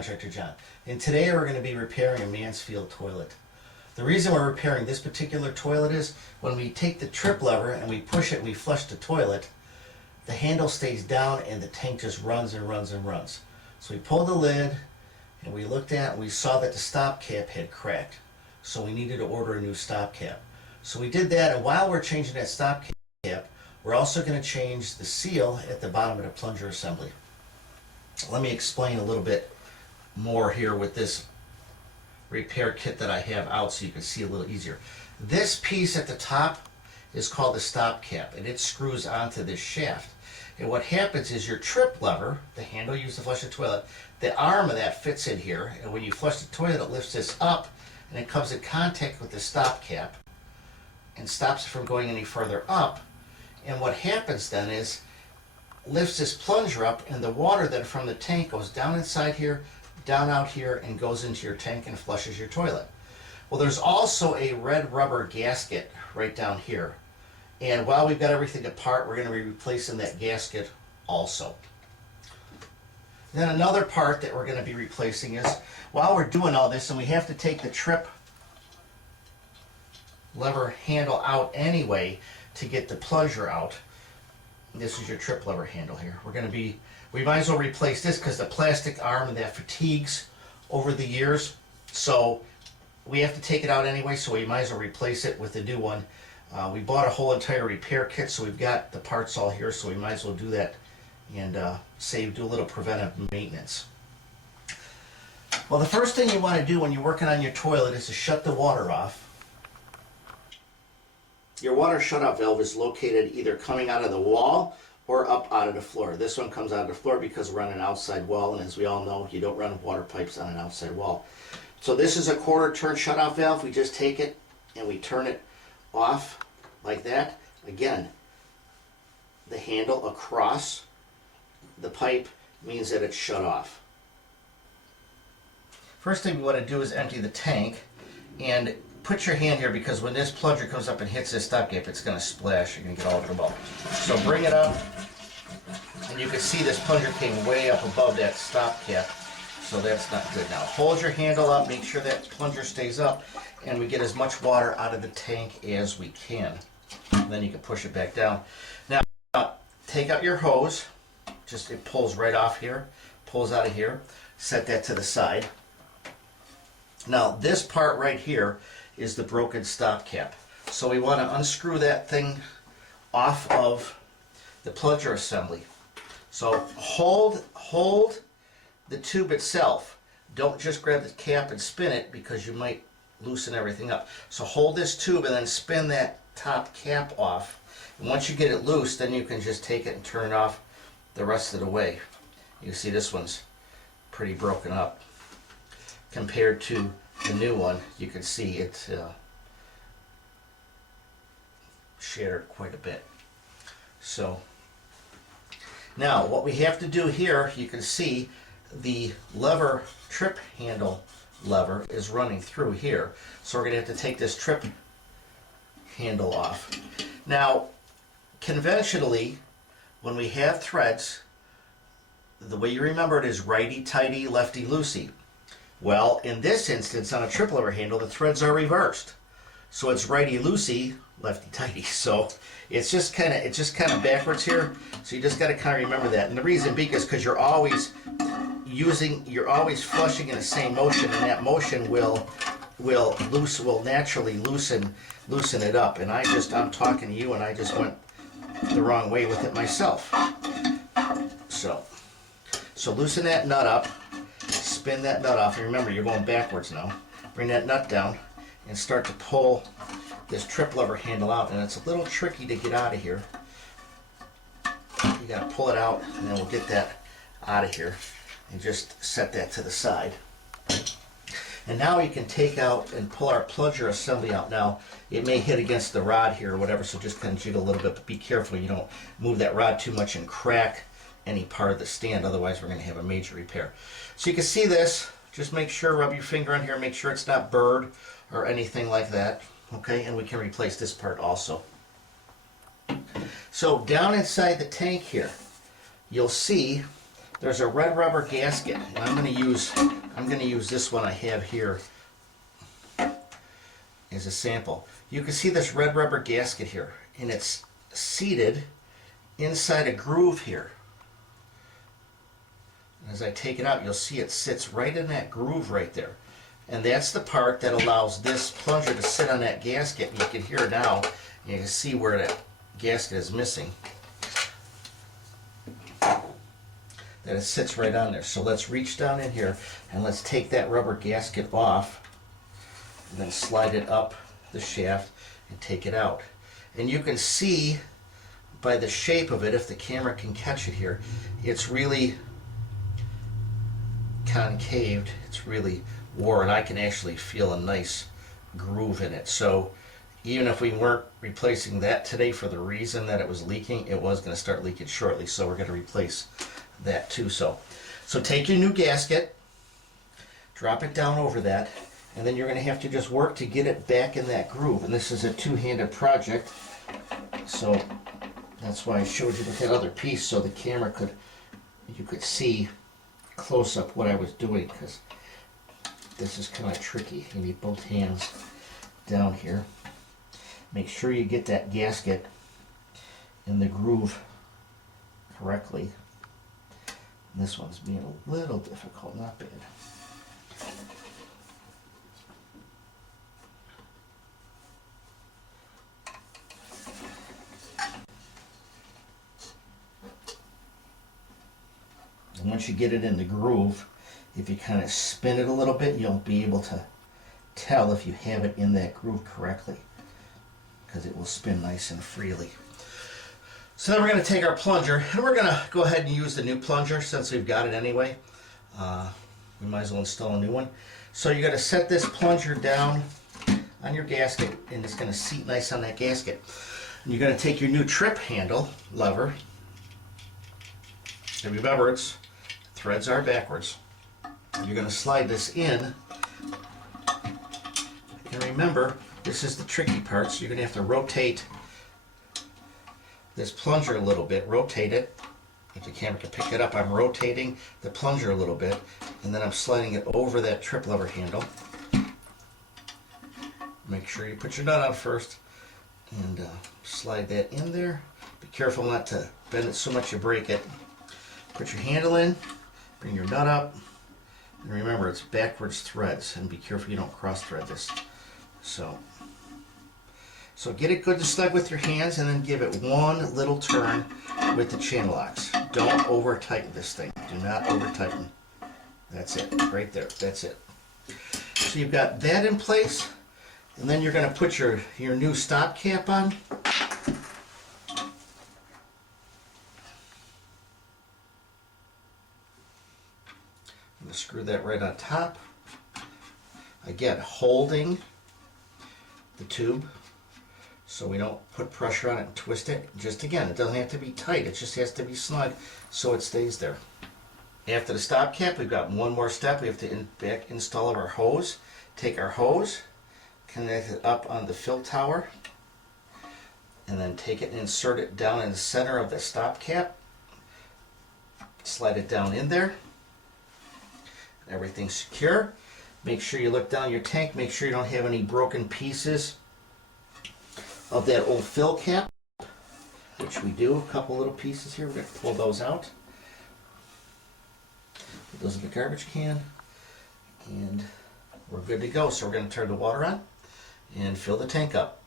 Contractor John, and today we're going to be repairing a Mansfield toilet. The reason we're repairing this particular toilet is when we take the trip lever and we push it and we flush the toilet, the handle stays down and the tank just runs and runs and runs. So we pulled the lid and we looked at it and we saw that the stop cap had cracked. So we needed to order a new stop cap. So we did that, and while we're changing that stop cap, we're also going to change the seal at the bottom of the plunger assembly. Let me explain a little bit more here with this repair kit that I have out so you can see a little easier. This piece at the top is called the stop cap, and it screws onto this shaft. And what happens is your trip lever, the handle used to flush the toilet, the arm of that fits in here, and when you flush the toilet it lifts this up and it comes in contact with the stop cap and stops it from going any further up. And what happens then is lifts this plunger up, and the water then from the tank goes down inside here, down out here, and goes into your tank and flushes your toilet. Well, there's also a red rubber gasket right down here. And while we've got everything apart, we're going to be replacing that gasket also. Then another part that we're going to be replacing is, while we're doing all this, and we have to take the trip lever handle out anyway to get the plunger out. This is your trip lever handle here. We might as well replace this because the plastic arm and that fatigues over the years. So we have to take it out anyway, so we might as well replace it with a new one. We bought a whole entire repair kit, so we've got the parts all here, so we might as well do that and do a little preventive maintenance. Well, the first thing you want to do when you're working on your toilet is to shut the water off. Your water shutoff valve is located either coming out of the wall or up out of the floor. This one comes out of the floor because we're on an outside wall, and as we all know, you don't run water pipes on an outside wall. So this is a quarter turn shutoff valve. We just take it and we turn it off like that. Again, the handle across the pipe means that it's shut off. First thing we want to do is empty the tank, and put your hand here because when this plunger comes up and hits this stop gap, it's going to splash. You're going to get all over the ball. So bring it up, and you can see this plunger came way up above that stop cap, so that's not good. Now hold your handle up, make sure that plunger stays up, and we get as much water out of the tank as we can. And then you can push it back down. Now take out your hose. It pulls right off here, pulls out of here. Set that to the side. Now this part right here is the broken stop cap. So we want to unscrew that thing off of the plunger assembly. So hold the tube itself. Don't just grab the cap and spin it because you might loosen everything up. So hold this tube and then spin that top cap off. And once you get it loose, then you can just take it and turn it off the rest of the way. You can see this one's pretty broken up compared to the new one. You can see it's shattered quite a bit. So now what we have to do here, you can see the lever, trip handle lever is running through here. So we're going to have to take this trip handle off. Now conventionally, when we have threads, the way you remember it is righty-tighty, lefty-loosey. Well, in this instance, on a trip lever handle, the threads are reversed. So it's righty-loosey, lefty-tighty. So it's just kind of backwards here. So you just got to kind of remember that. And the reason being is because you're always flushing in the same motion, and that motion will naturally loosen it up. And I'm talking to you, and I just went the wrong way with it myself. So loosen that nut up, spin that nut off, and remember you're going backwards now. Bring that nut down and start to pull this trip lever handle out, and it's a little tricky to get out of here. You got to pull it out, and then we'll get that out of here and just set that to the side. And now you can take out and pull our plunger assembly out. Now it may hit against the rod here or whatever, so just kind of jiggle a little bit, but be careful you don't move that rod too much and crack any part of the stand, otherwise we're going to have a major repair. So you can see this. Just make sure, rub your finger on here, make sure it's not burred or anything like that. Okay, and we can replace this part also. So down inside the tank here, you'll see there's a red rubber gasket, and I'm going to use this one I have here as a sample. You can see this red rubber gasket here, and it's seated inside a groove here. And as I take it out, you'll see it sits right in that groove right there. And that's the part that allows this plunger to sit on that gasket. You can hear now, and you can see where that gasket is missing. That it sits right on there. So let's reach down in here and let's take that rubber gasket off and then slide it up the shaft and take it out. And you can see by the shape of it, if the camera can catch it here, it's really concaved, it's really worn. I can actually feel a nice groove in it. So even if we weren't replacing that today for the reason that it was leaking, it was going to start leaking shortly, so we're going to replace that too. So take your new gasket, drop it down over that, and then you're going to have to just work to get it back in that groove. And this is a two-handed project, so that's why I showed you with that other piece, so the camera you could see close up what I was doing, because this is kind of tricky. You need both hands down here. Make sure you get that gasket in the groove correctly. And this one's being a little difficult, not bad. And once you get it in the groove, if you kind of spin it a little bit, you'll be able to tell if you have it in that groove correctly, because it will spin nice and freely. So then we're going to take our plunger, and we're going to go ahead and use the new plunger since we've got it anyway. We might as well install a new one. So you're going to set this plunger down on your gasket, and it's going to seat nice on that gasket. And you're going to take your new trip handle lever, and remember threads are backwards. You're going to slide this in, and remember, this is the tricky part, so you're going to have to rotate this plunger a little bit, rotate it. If the camera can pick it up, I'm rotating the plunger a little bit, and then I'm sliding it over that trip lever handle. Make sure you put your nut on first, and slide that in there. Be careful not to bend it so much you break it. Put your handle in, bring your nut up, and remember it's backwards threads, and be careful you don't cross thread this. So get it good and snug with your hands, and then give it one little turn with the channel locks. Don't over tighten this thing. Do not over tighten. That's it, right there, that's it. So you've got that in place, and then you're going to put your new stop cap on. I'm going to screw that right on top. Again, holding the tube so we don't put pressure on it and twist it. Just again, it doesn't have to be tight, it just has to be snug so it stays there. After the stop cap, we've got one more step. We have to install our hose. Take our hose, connect it up on the fill tower, and then take it and insert it down in the center of the stop cap. Slide it down in there. Everything's secure. Make sure you look down your tank, make sure you don't have any broken pieces of that old fill cap, which we do, a couple little pieces here. We're going to pull those out. Put those in the garbage can, and we're good to go. So we're going to turn the water on and fill the tank up.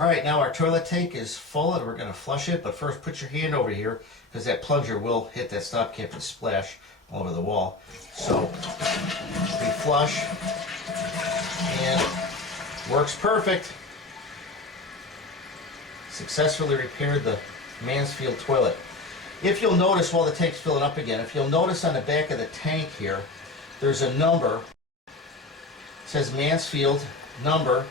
Alright, now our toilet tank is full and we're going to flush it, but first put your hand over here because that plunger will hit that stop cap and splash all over the wall. So we flush, and works perfect. Successfully repaired the Mansfield toilet. If you'll notice while the tank's filling up again, if you'll notice on the back of the tank here, there's a number. It says Mansfield number,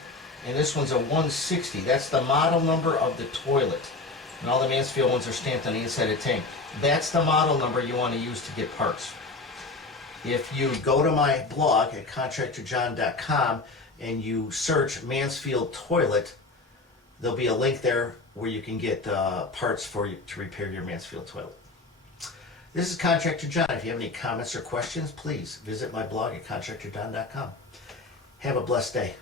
and this one's a 160. That's the model number of the toilet. And all the Mansfield ones are stamped on the inside of the tank. That's the model number you want to use to get parts. If you go to my blog at contractorjohn.com and you search Mansfield toilet, there'll be a link there where you can get parts for you to repair your Mansfield toilet. This is Contractor John. If you have any comments or questions, please visit my blog at contractorjohn.com. Have a blessed day.